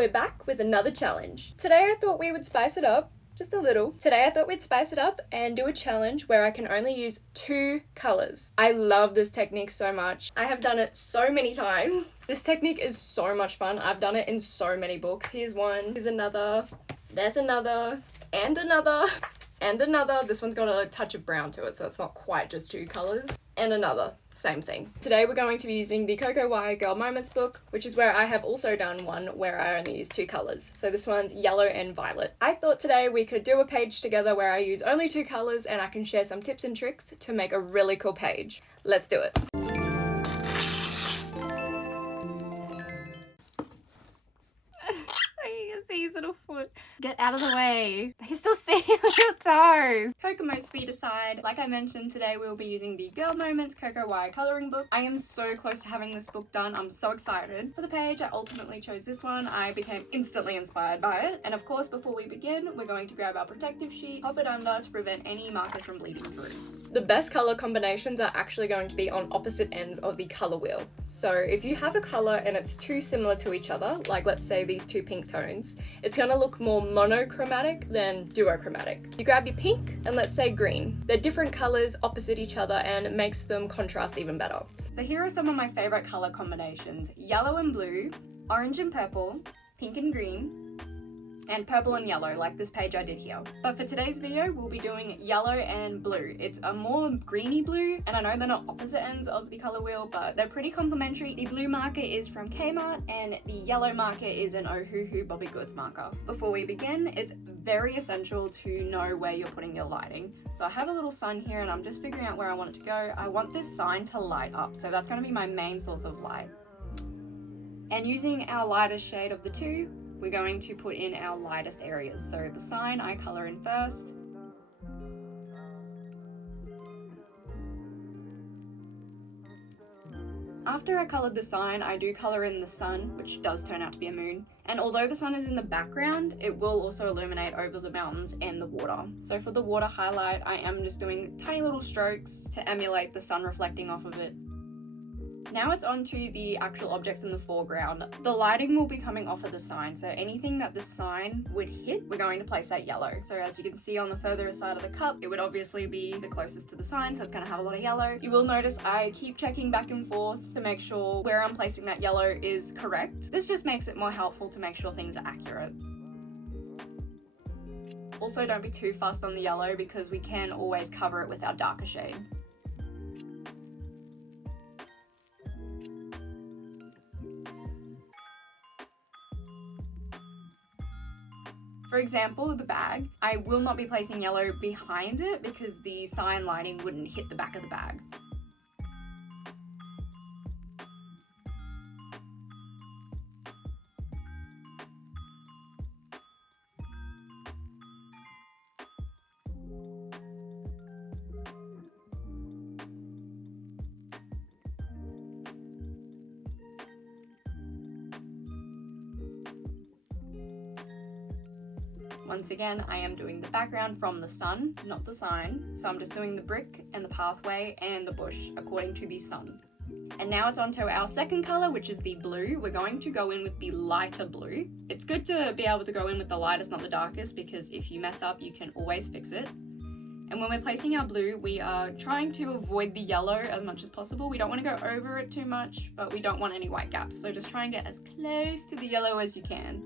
we're back with another challenge. Today I thought we would spice it up, just a little. Today I thought we'd spice it up and do a challenge where I can only use 2 colors. I love this technique so much. I have done it so many times. This technique is so much fun. I've done it in so many books. Here's one, here's another, there's another, and another, and another. This one's got a touch of brown to it, so it's not quite just 2 colors. And another, same thing. Today we're going to be using the Coco Wyo Girl Moments book, which is where I have also done one where I only use 2 colors. So this one's yellow and violet. I thought today we could do a page together where I use only 2 colors and I can share some tips and tricks to make a really cool page. Let's do it. You can see his little foot. Get out of the way. I can still see his little toes. Kokomo's feet aside, like I mentioned, today we'll be using the Girl Moments Coco Wyo coloring book. I am so close to having this book done. I'm so excited. For the page, I ultimately chose this one. I became instantly inspired by it. And of course, before we begin, we're going to grab our protective sheet, pop it under to prevent any markers from bleeding through. The best color combinations are actually going to be on opposite ends of the color wheel. So if you have a color and it's too similar to each other, like let's say these 2 pink tones, it's gonna look more monochromatic than duochromatic. You grab your pink and let's say green. They're different colors opposite each other and it makes them contrast even better. So here are some of my favorite color combinations: yellow and blue, orange and purple, pink and green, and purple and yellow, like this page I did here. But for today's video, we'll be doing yellow and blue. It's a more greeny blue, and I know they're not opposite ends of the color wheel, but they're pretty complementary. The blue marker is from Kmart, and the yellow marker is an Ohuhu Bobby Goods marker. Before we begin, it's very essential to know where you're putting your lighting. So I have a little sun here, and I'm just figuring out where I want it to go. I want this sign to light up, so that's gonna be my main source of light. And using our lightest shade of the 2, we're going to put in our lightest areas. So the sign I color in first. After I colored the sign, I do color in the sun, which does turn out to be a moon. And although the sun is in the background, it will also illuminate over the mountains and the water. So for the water highlight, I am just doing tiny little strokes to emulate the sun reflecting off of it. Now it's on to the actual objects in the foreground. The lighting will be coming off of the sign, so anything that the sign would hit, we're going to place at yellow. So as you can see on the further side of the cup, it would obviously be the closest to the sign, so it's going to have a lot of yellow. You will notice I keep checking back and forth to make sure where I'm placing that yellow is correct. This just makes it more helpful to make sure things are accurate. Also, don't be too fussed on the yellow because we can always cover it with our darker shade. For example, the bag, I will not be placing yellow behind it because the sign lighting wouldn't hit the back of the bag. Once again, I am doing the background from the sun, not the sign. So I'm just doing the brick and the pathway and the bush according to the sun. And now it's on to our second color, which is the blue. We're going to go in with the lighter blue. It's good to be able to go in with the lightest, not the darkest, because if you mess up, you can always fix it. And when we're placing our blue, we are trying to avoid the yellow as much as possible. We don't want to go over it too much, but we don't want any white gaps. So just try and get as close to the yellow as you can.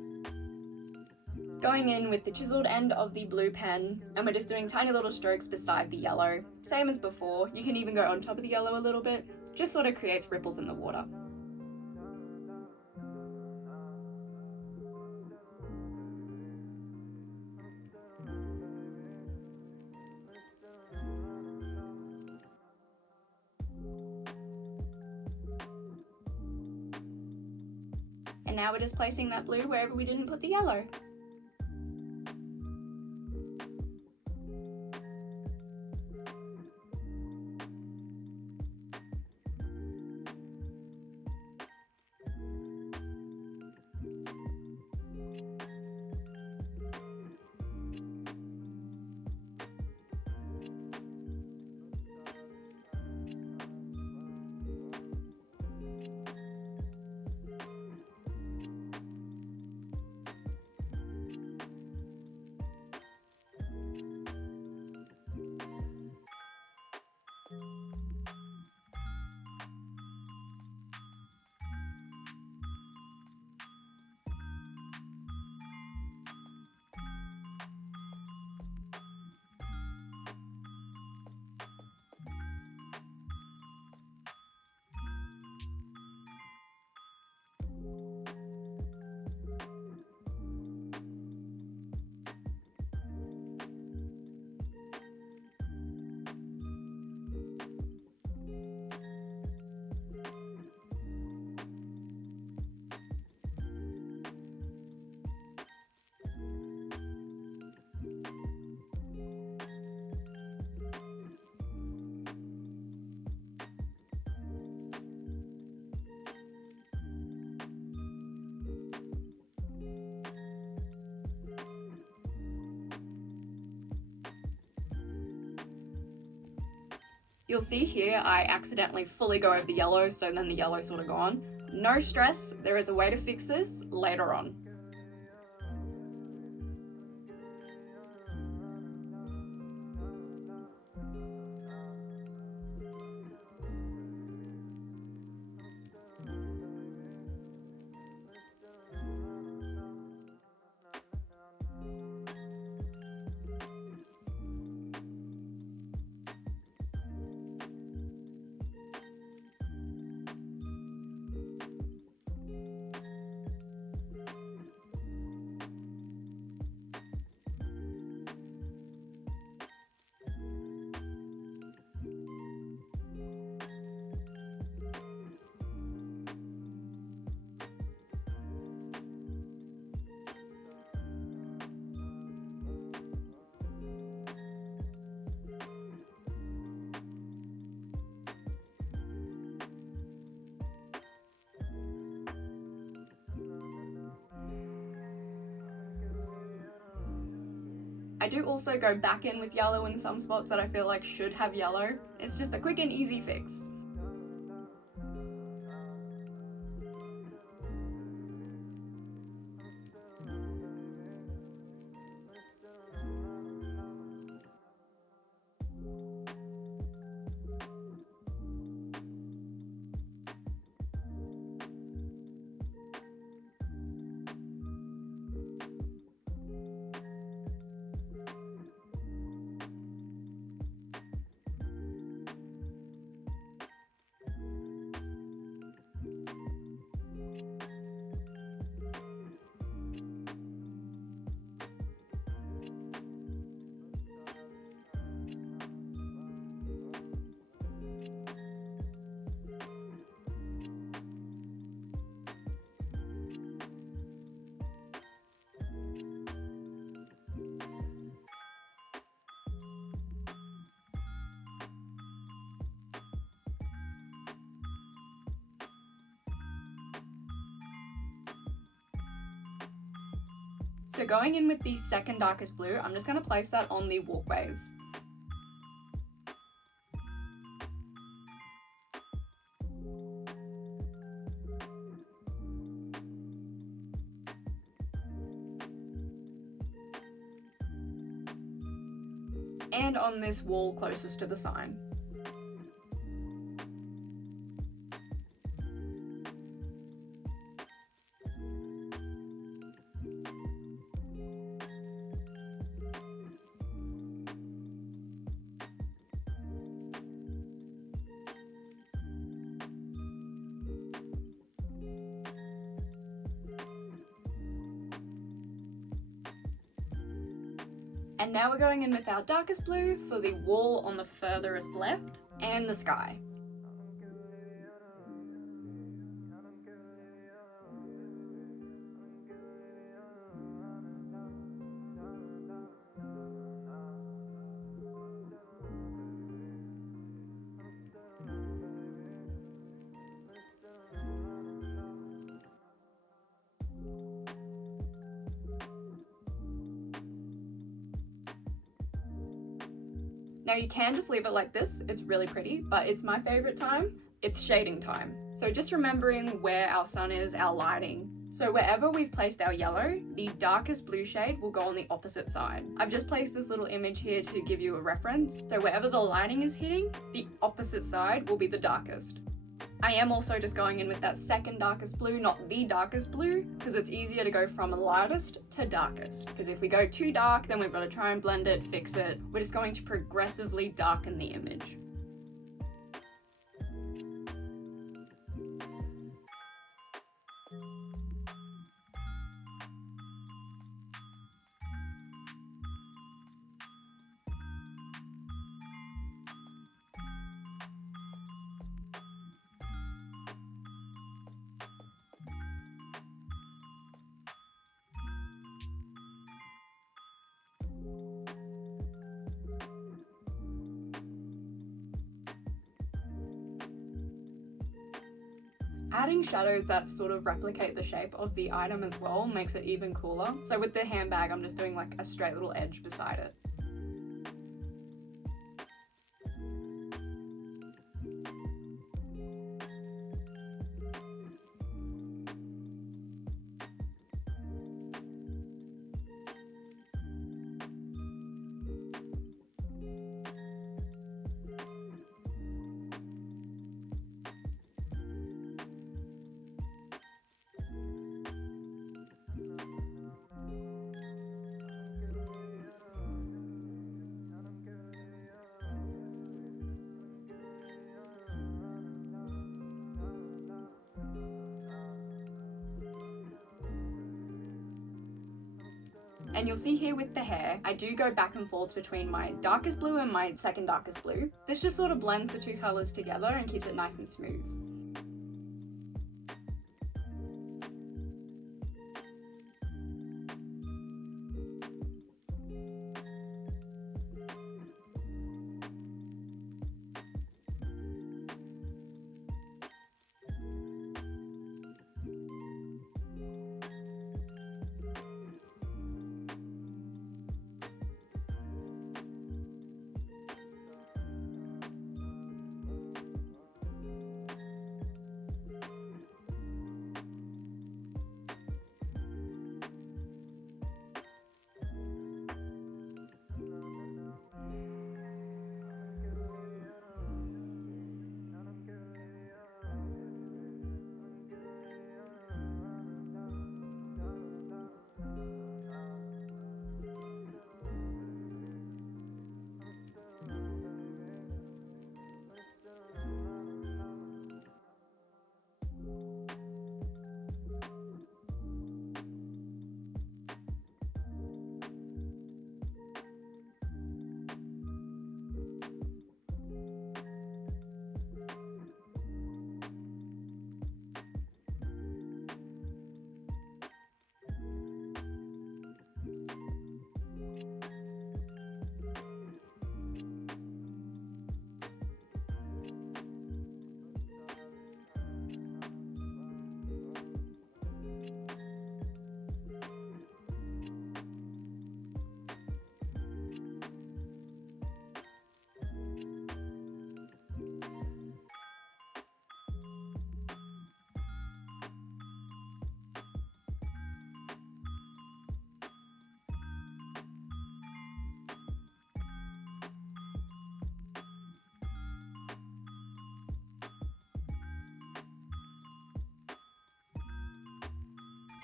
Going in with the chiseled end of the blue pen, and we're just doing tiny little strokes beside the yellow. Same as before, you can even go on top of the yellow a little bit, just sort of creates ripples in the water. And now we're just placing that blue wherever we didn't put the yellow. You'll see here I accidentally fully go over the yellow, so then the yellow's sort of gone. No stress, there is a way to fix this later on. I do also go back in with yellow in some spots that I feel like should have yellow. It's just a quick and easy fix. So going in with the second darkest blue, I'm just going to place that on the walkways. And on this wall closest to the sign. And now we're going in with our darkest blue for the wall on the furthest left and the sky. Now you can just leave it like this, it's really pretty, but it's my favorite time. It's shading time. So just remembering where our sun is, our lighting. So wherever we've placed our yellow, the darkest blue shade will go on the opposite side. I've just placed this little image here to give you a reference. So wherever the lighting is hitting, the opposite side will be the darkest. I am also just going in with that second darkest blue, not the darkest blue, because it's easier to go from lightest to darkest. Because if we go too dark, then we've got to try and blend it, fix it. We're just going to progressively darken the image. Adding shadows that sort of replicate the shape of the item as well makes it even cooler. So with the handbag, I'm just doing like a straight little edge beside it. And you'll see here with the hair, I do go back and forth between my darkest blue and my second darkest blue. This just sort of blends the two colors together and keeps it nice and smooth.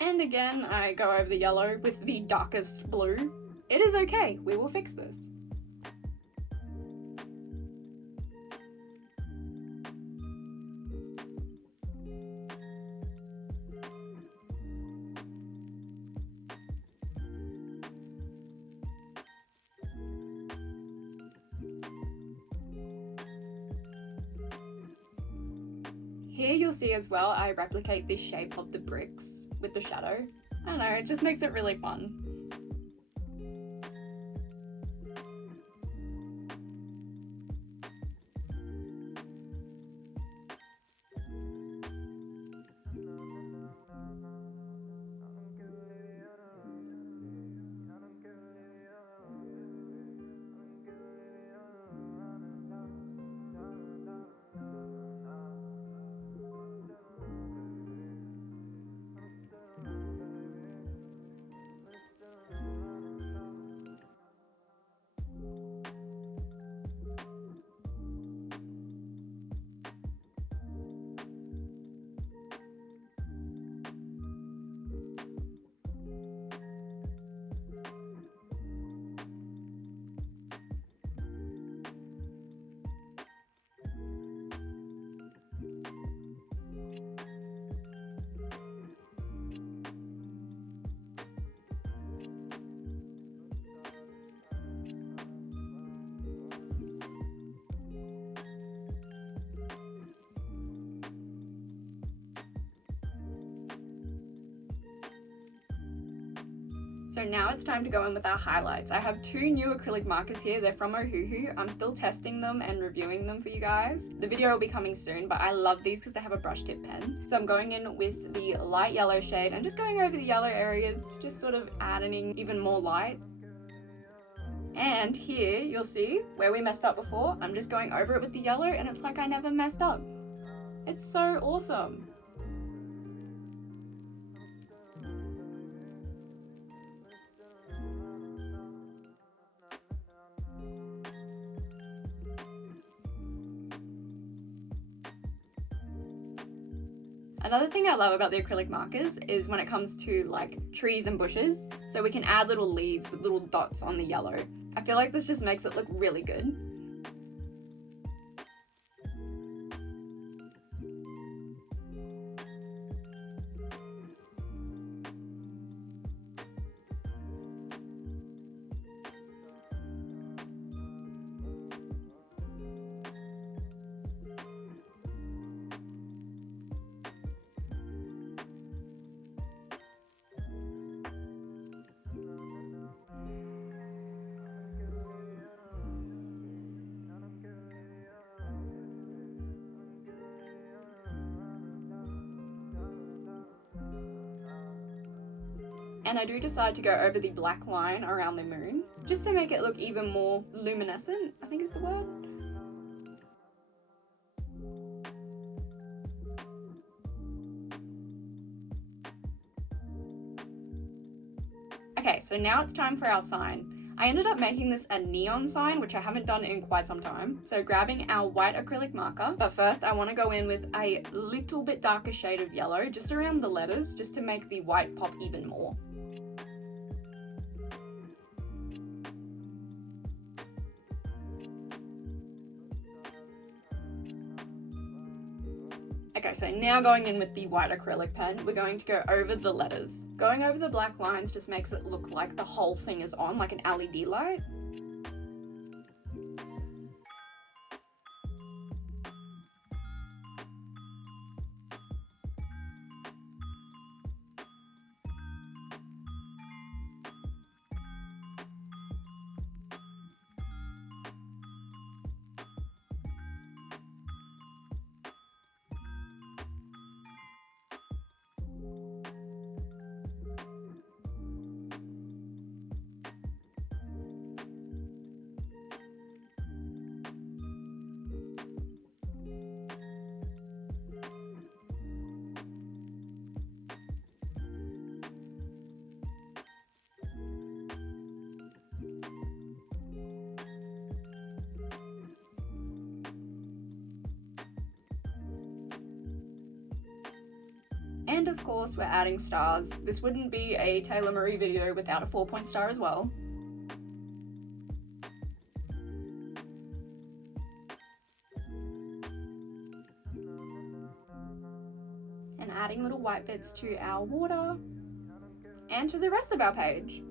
And again, I go over the yellow with the darkest blue. It is okay, we will fix this. Here you'll see as well, I replicate the shape of the bricks with the shadow. I don't know, it just makes it really fun. So now it's time to go in with our highlights. I have two new acrylic markers here. They're from Ohuhu. I'm still testing them and reviewing them for you guys. The video will be coming soon, but I love these because they have a brush tip pen. So I'm going in with the light yellow shade and just going over the yellow areas, just sort of adding even more light. And here you'll see where we messed up before. I'm just going over it with the yellow and it's like I never messed up. It's so awesome. Another thing I love about the acrylic markers is when it comes to like trees and bushes, so we can add little leaves with little dots on the yellow. I feel like this just makes it look really good. And I do decide to go over the black line around the moon, just to make it look even more luminescent, I think is the word. Okay, so now it's time for our sign. I ended up making this a neon sign, which I haven't done in quite some time. So grabbing our white acrylic marker, but first I want to go in with a little bit darker shade of yellow, just around the letters, just to make the white pop even more. Okay, so now going in with the white acrylic pen, we're going to go over the letters. Going over the black lines just makes it look like the whole thing is on, like an LED light. And of course, we're adding stars. This wouldn't be a Taylor Marie video without a 4-point star as well. And adding little white bits to our water and to the rest of our page.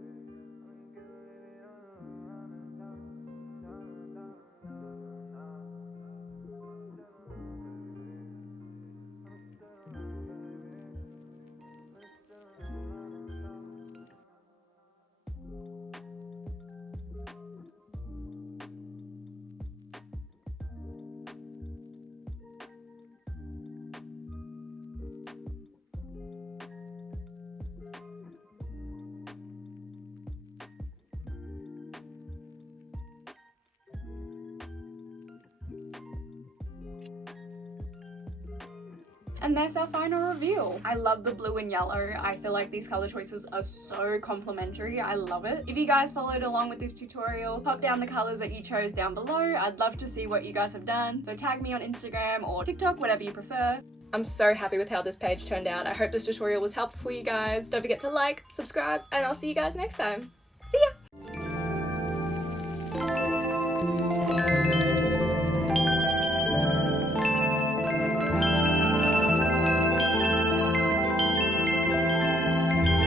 And there's our final reveal. I love the blue and yellow. I feel like these color choices are so complementary. I love it. If you guys followed along with this tutorial, pop down the colors that you chose down below. I'd love to see what you guys have done. So tag me on Instagram or TikTok, whatever you prefer. I'm so happy with how this page turned out. I hope this tutorial was helpful for you guys. Don't forget to like, subscribe, and I'll see you guys next time.